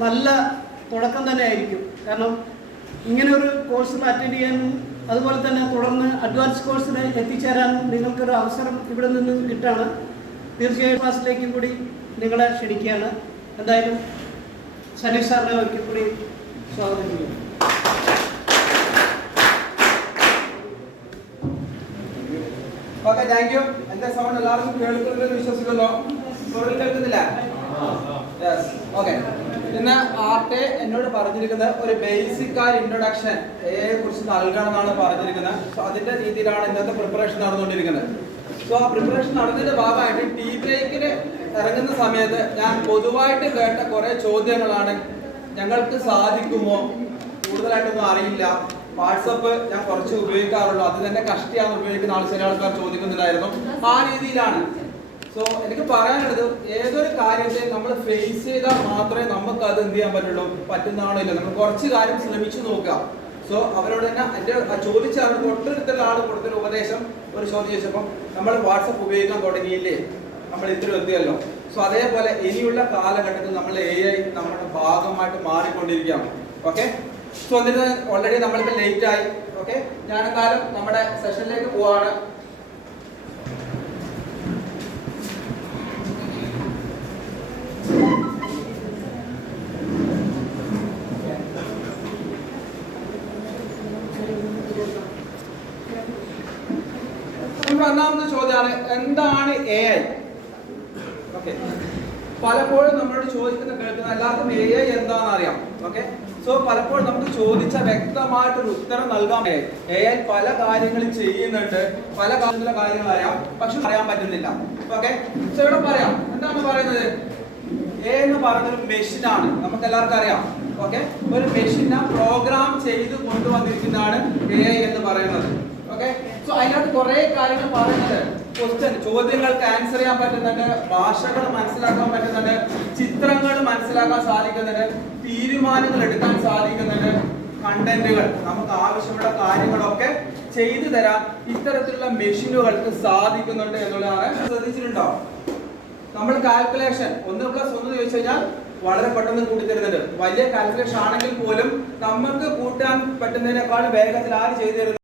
നല്ല തുടക്കം തന്നെ ആയിരിക്കും. കാരണം ഇങ്ങനെ ഒരു കോഴ്സിന് അറ്റൻഡ് ചെയ്യാനും അതുപോലെ തന്നെ തുടർന്ന് അഡ്വാൻസ് കോഴ്സിന് എത്തിച്ചേരാനും നിങ്ങൾക്കൊരു അവസരം ഇവിടെ നിന്ന് കിട്ടുകയാണ്. തീർച്ചയായും ക്ലാസ്സിലേക്കും കൂടി നിങ്ങളെ ക്ഷണിക്കുകയാണ്. എന്തായാലും സനീഷ് സാറിനെ ഒരിക്കൽ കൂടി സ്വാഗതം ചെയ്യുന്നു. Okay, thank you. എന്റെ സൗണ്ട് എല്ലാവർക്കും കേൾക്കുന്നുണ്ടെന്ന് വിശ്വസിക്കുന്നു. കേൾക്കുന്നില്ല? ഓക്കെ. ഇന്ന് ആർട്ടെ എന്നോട് പറഞ്ഞിരിക്കുന്നത് ഒരു ബേസിക് ആയ ഇൻട്രൊഡക്ഷൻ എയെ കുറിച്ച് നൽകണം എന്നാണ് പറഞ്ഞിരിക്കുന്നത്. സോ അതിന്റെ രീതിയിലാണ് ഇന്നത്തെ പ്രിപ്പറേഷൻ നടന്നുകൊണ്ടിരിക്കുന്നത്. സോ ആ പ്രിപ്പറേഷൻ നടന്നതിന്റെ ഭാഗമായിട്ട് ടീ ബ്രേക്കിന് ഇറങ്ങുന്ന സമയത്ത് ഞാൻ പൊതുവായിട്ട് കേട്ട കുറെ ചോദ്യങ്ങളാണ്. ഞങ്ങൾക്ക് സാധിക്കുമോ, കൂടുതലായിട്ടൊന്നും അറിയില്ല, വാട്സപ്പ് ഞാൻ കുറച്ച് ഉപയോഗിക്കാറുള്ളൂ, അത് തന്നെ കഷ്ടിയാണ് ഉപയോഗിക്കുന്ന ചില ആൾക്കാർ ചോദിക്കുന്നുണ്ടായിരുന്നു. ആ രീതിയിലാണ്. സോ എനിക്ക് പറയാനുള്ളത്, ഏതൊരു കാര്യത്തെ നമ്മൾ ഫേസ് ചെയ്താൽ മാത്രമേ നമുക്ക് അത് എന്ത് ചെയ്യാൻ പറ്റുള്ളൂ, പറ്റുന്നതാണോ ഇല്ല. നമ്മൾ കുറച്ച് കാര്യം ശ്രമിച്ചു നോക്കുക. സോ അവരോട് തന്നെ എൻ്റെ ചോദിച്ച തൊട്ടടുത്തുള്ള ആൾ കൊടുത്തൊരു ഉപദേശം, ഒരു ചോദ്യം ചോദിച്ചപ്പോൾ നമ്മൾ വാട്സപ്പ് ഉപയോഗിക്കാൻ തുടങ്ങിയില്ലേ, നമ്മൾ ഇത്ര എത്തിയല്ലോ. സോ അതേപോലെ ഇനിയുള്ള കാലഘട്ടത്തിൽ നമ്മൾ AI നമ്മുടെ ഭാഗമായിട്ട് മാറിക്കൊണ്ടിരിക്കുകയാണ്. ഓക്കെ. സോ എന്നിട്ട് ഓൾറെഡി നമ്മളിപ്പോൾ ലേറ്റ് ആയി. ഓക്കെ, ഞാൻ എന്തായാലും നമ്മുടെ സെഷനിലേക്ക് പോവാണ്. ഒന്നാമത്തെ ചോദ്യമാണ്, എന്താണ് AI? ഓക്കെ, പലപ്പോഴും നമ്മളോട് ചോദിക്കുന്ന കേൾക്കുന്ന എല്ലാവർക്കും AI എന്താണെന്ന് അറിയാം. ഓക്കെ, സോ പലപ്പോഴും നമുക്ക് ചോദിച്ച വ്യക്തമായിട്ടൊരു ഉത്തരം നൽകാൻ AI പല കാര്യങ്ങളും ചെയ്യുന്നുണ്ട്, പല കാര്യങ്ങൾ അറിയാം, പക്ഷെ അറിയാൻ പറ്റുന്നില്ല. ഓക്കെ, സോ ഇവിടെ പറയാം, എന്താണ് പറയുന്നത്? AI എന്ന് പറയുന്നൊരു മെഷീനാണ്, നമുക്ക് എല്ലാവർക്കും അറിയാം. ഓക്കെ, ഒരു മെഷീനെ പ്രോഗ്രാം ചെയ്ത് കൊണ്ടുവന്നിരിക്കുന്നതാണ് AI എന്ന് പറയുന്നത്. ഓക്കെ, സോ അതിനകത്ത് കുറെ കാര്യങ്ങൾ പറയുന്നത്, ക്വസ്റ്റ്യൻ ചോദ്യങ്ങൾക്ക് ആൻസർ ചെയ്യാൻ പറ്റുന്നുണ്ട്, ഭാഷകൾ മനസ്സിലാക്കാൻ പറ്റുന്നുണ്ട്, ചിത്രങ്ങൾ മനസ്സിലാക്കാൻ സാധിക്കുന്നുണ്ട്, തീരുമാനങ്ങൾ എടുക്കാൻ സാധിക്കുന്നുണ്ട്, കണ്ടന്റുകൾ നമുക്ക് ആവശ്യമുള്ള കാര്യങ്ങളൊക്കെ ചെയ്തു തരാൻ ഇത്തരത്തിലുള്ള മെഷീനുകൾക്ക് സാധിക്കുന്നുണ്ട് എന്നുള്ളതാണ്. ശ്രദ്ധിച്ചിട്ടുണ്ടോ? നമ്മൾ കാൽക്കുലേഷൻ 1+1 ചോദിച്ചു കഴിഞ്ഞാൽ വളരെ പെട്ടെന്ന് കൂട്ടിത്തരുന്നുണ്ട്. വലിയ കാൽക്കുലേഷൻ ആണെങ്കിൽ പോലും നമുക്ക് കൂട്ടാൻ പറ്റുന്നതിനേക്കാൾ വേഗത്തിൽ ആര് ചെയ്തു തരുന്നത്?